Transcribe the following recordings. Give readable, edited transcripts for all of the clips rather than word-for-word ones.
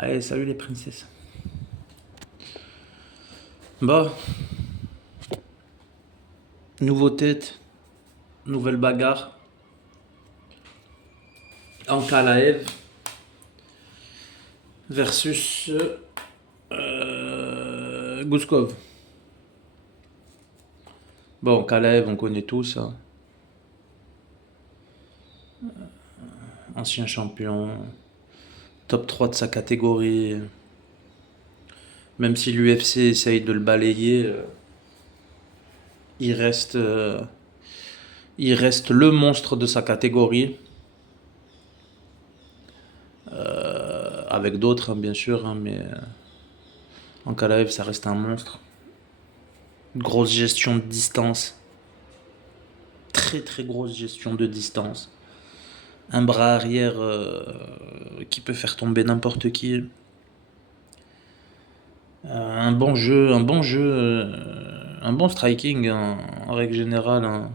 Allez, salut les princesses. Bah, nouveau tête, nouvelle bagarre. Ankalaev versus Gouskov. Bon, Kalaev, on connaît tous, hein. Ancien champion, top 3 de sa catégorie. Même si l'UFC essaye de le balayer, il reste, euh, il reste le monstre de sa catégorie. Avec d'autres, hein, bien sûr, hein, mais Ankalaev, ça reste un monstre. Grosse gestion de distance. Très très grosse gestion de distance. Un bras arrière qui peut faire tomber n'importe qui. Un bon striking en règle générale, hein.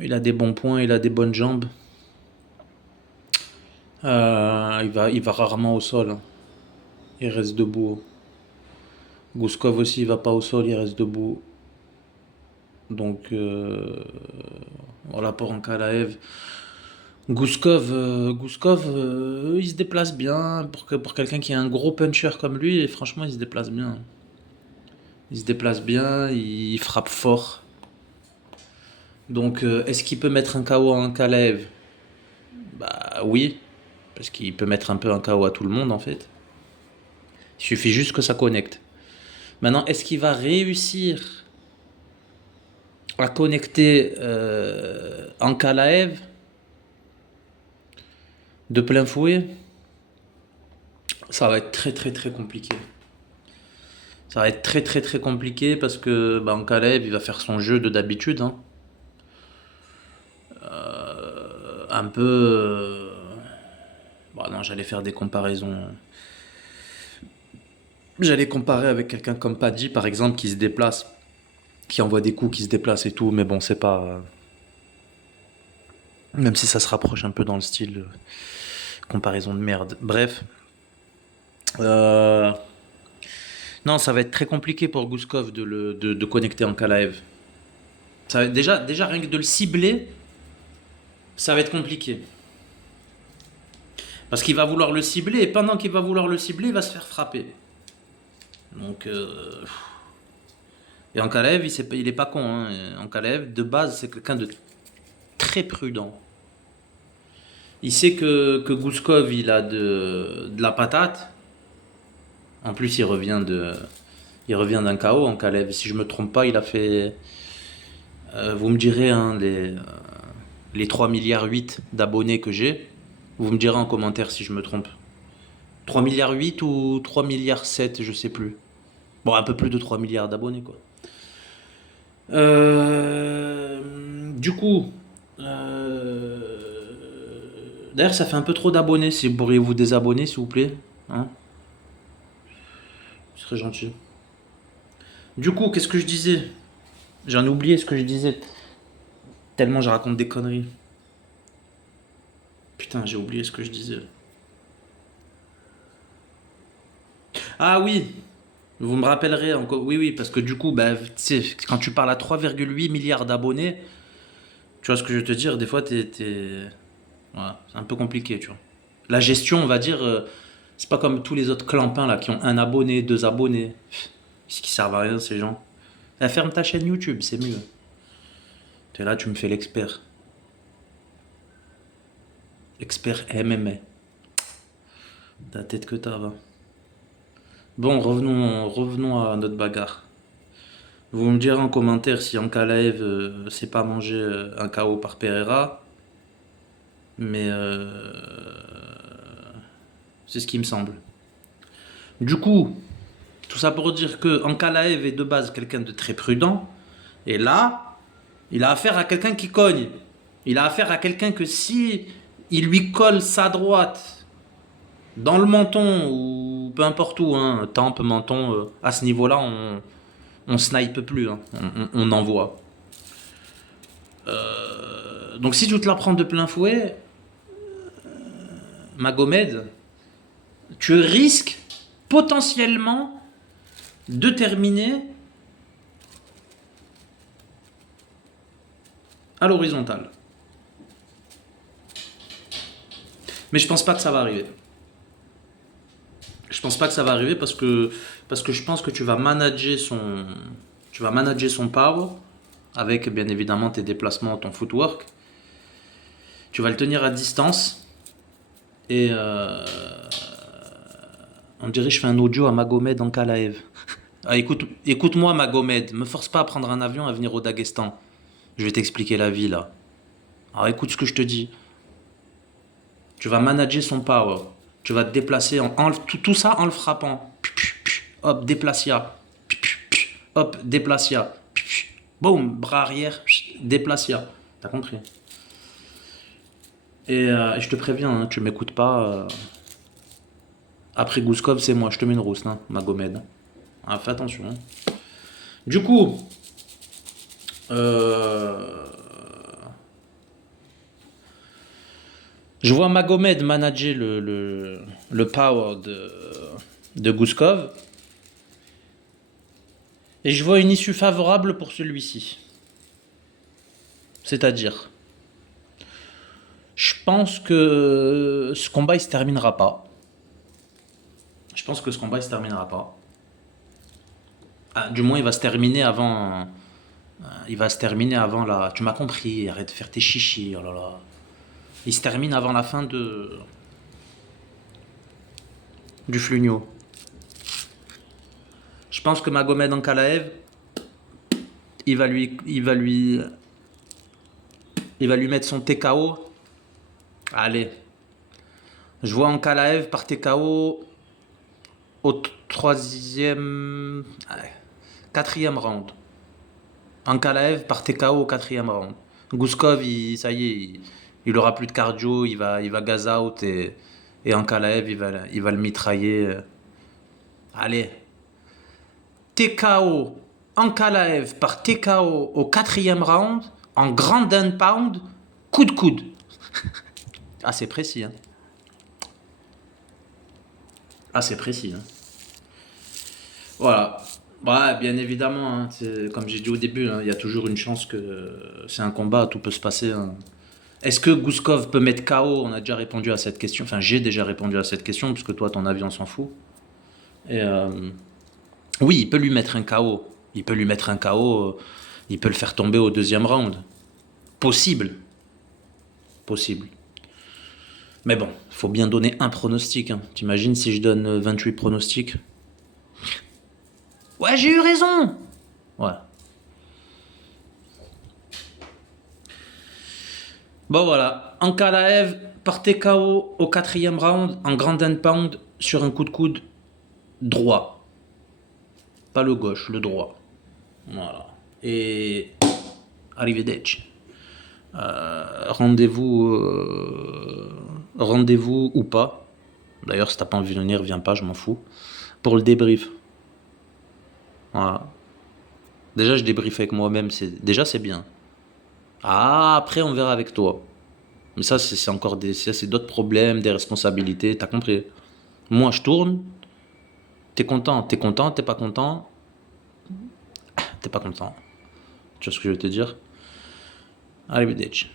Il a des bons points, il a des bonnes jambes. Il va rarement au sol, hein. Il reste debout. Gouskov aussi, il va pas au sol, il reste debout. Donc voilà pour Ankalaev. Gouskov, il se déplace bien pour quelqu'un qui est un gros puncher comme lui. Et franchement, il se déplace bien. Il se déplace bien, il frappe fort. Donc, est-ce qu'il peut mettre un KO à Ankalaev? Bah oui, parce qu'il peut mettre un peu un KO à tout le monde en fait. Il suffit juste que ça connecte. Maintenant, est-ce qu'il va réussir à connecter Ankalaev de plein fouet? Ça va être très très très compliqué. Ça va être très très très compliqué parce que bah, Ankalaev il va faire son jeu de d'habitude, hein. Un peu. Bon, non, j'allais faire des comparaisons. J'allais comparer avec quelqu'un comme Paddy, par exemple, qui se déplace, qui envoie des coups, qui se déplace et tout, mais bon, c'est pas. Même si ça se rapproche un peu dans le style comparaison de merde. Bref. Euh, Non, ça va être très compliqué pour Gouskov de connecter Ankalaev. Déjà, rien que de le cibler, ça va être compliqué. Parce qu'il va vouloir le cibler, et pendant qu'il va vouloir le cibler, il va se faire frapper. Donc, et Ankalaev, il est pas con, hein. Ankalaev, de base, c'est quelqu'un de très prudent. Il sait que Gouskov, il a de la patate. En plus, il revient d'un KO, Ankalaev. Si je me trompe pas, il a fait, vous me direz, hein, les 3 milliards 8 d'abonnés que j'ai. Vous me direz en commentaire si je me trompe. 3 milliards 8 ou 3 milliards 7, je sais plus. Bon, un peu plus de 3 milliards d'abonnés, quoi. Du coup, euh, d'ailleurs, ça fait un peu trop d'abonnés. Si vous pourriez vous désabonner, s'il vous plaît, hein, ce serait gentil. Du coup, qu'est-ce que je disais? J'en ai oublié ce que je disais. Tellement je raconte des conneries. Putain, j'ai oublié ce que je disais. Ah oui, vous me rappellerez encore. Oui, oui, parce que du coup, bah, tu sais, quand tu parles à 3,8 milliards d'abonnés, tu vois ce que je veux te dire, des fois, voilà, c'est un peu compliqué, tu vois. La gestion, on va dire, c'est pas comme tous les autres clampins là qui ont un abonné, deux abonnés. Qui servent à rien, ces gens. Ferme ta chaîne YouTube, c'est mieux. T'es là, tu me fais l'expert. Expert MMA. La tête que t'as, va. Bon, revenons à notre bagarre. Vous me direz en commentaire si Ankalaev sait pas manger un KO par Pereira, mais c'est ce qui me semble. Du coup, tout ça pour dire que Ankalaev est de base quelqu'un de très prudent, et là, il a affaire à quelqu'un qui cogne. Il a affaire à quelqu'un que si il lui colle sa droite dans le menton ou peu importe où, hein, tempe, menton, à ce niveau-là, on snipe plus, hein, on envoie. Donc si tu te la prends de plein fouet, Magomed, tu risques potentiellement de terminer à l'horizontale. Mais je pense pas que ça va arriver. Je pense pas que ça va arriver parce que je pense que tu vas manager son power avec bien évidemment tes déplacements, ton footwork. Tu vas le tenir à distance et on dirait que je fais un audio à Magomed en Kalaev. Ah, écoute-moi Magomed, me force pas à prendre un avion et à venir au Daghestan. Je vais t'expliquer la vie là. Alors écoute ce que je te dis. Tu vas manager son power. Tu vas te déplacer tout ça en le frappant. Hop, déplacia. Hop, déplacia. Boum, bras arrière, déplacia. T'as compris? Et je te préviens, hein, tu m'écoutes pas. Après Gouskov, c'est moi, je te mets une rousse, hein, Magomed. Ah, fais attention. Hein. Du coup, euh, je vois Magomed manager le power de Gouskov. Et je vois une issue favorable pour celui-ci. C'est-à-dire, je pense que ce combat il se terminera pas. Je pense que ce combat il se terminera pas. Ah, du moins, il va se terminer avant. Il va se terminer avant la. Tu m'as compris. Arrête de faire tes chichis. Oh là là. Il se termine avant la fin du Flugno. Je pense que Magomed Ankalaev, il va lui, il va lui, il va lui mettre son TKO. Allez, je vois Ankalaev par TKO au troisième, quatrième round. Ankalaev par TKO au quatrième round. Gouskov, ça y est, il aura plus de cardio, il va gaz out et Ankalaev, il va le mitrailler. Allez, TKO Ankalaev par TKO au quatrième round en grand and pound, coup de coude. Ah, c'est précis, hein. Ah, c'est précis, hein. Voilà. Ouais, bien évidemment, hein, comme j'ai dit au début, hein, il y a toujours une chance que c'est un combat, tout peut se passer. Hein. Est-ce que Gouskov peut mettre KO? On a déjà répondu à cette question. Enfin, j'ai déjà répondu à cette question, puisque toi, ton avis, on s'en fout. Et oui, il peut lui mettre un KO. Il peut lui mettre un KO. Il peut le faire tomber au deuxième round. Possible. Possible. Mais bon, faut bien donner un pronostic. Hein. T'imagines si je donne 28 pronostics? Ouais, j'ai eu raison. Ouais. Bon voilà, Ankalaev par TKO au quatrième round en grand and pound sur un coup de coude droit. Pas le gauche, le droit. Voilà. Et arrivederci. Rendez-vous ou pas. D'ailleurs, si t'as pas envie de venir, viens pas, je m'en fous. Pour le débrief. Voilà. Déjà, je débrief avec moi-même. Déjà, c'est bien. Ah, après, on verra avec toi. Mais ça, c'est encore c'est d'autres problèmes, des responsabilités. T'as compris? Moi, je tourne. T'es content, t'es pas content. Tu vois ce que je veux te dire? Arrivederci.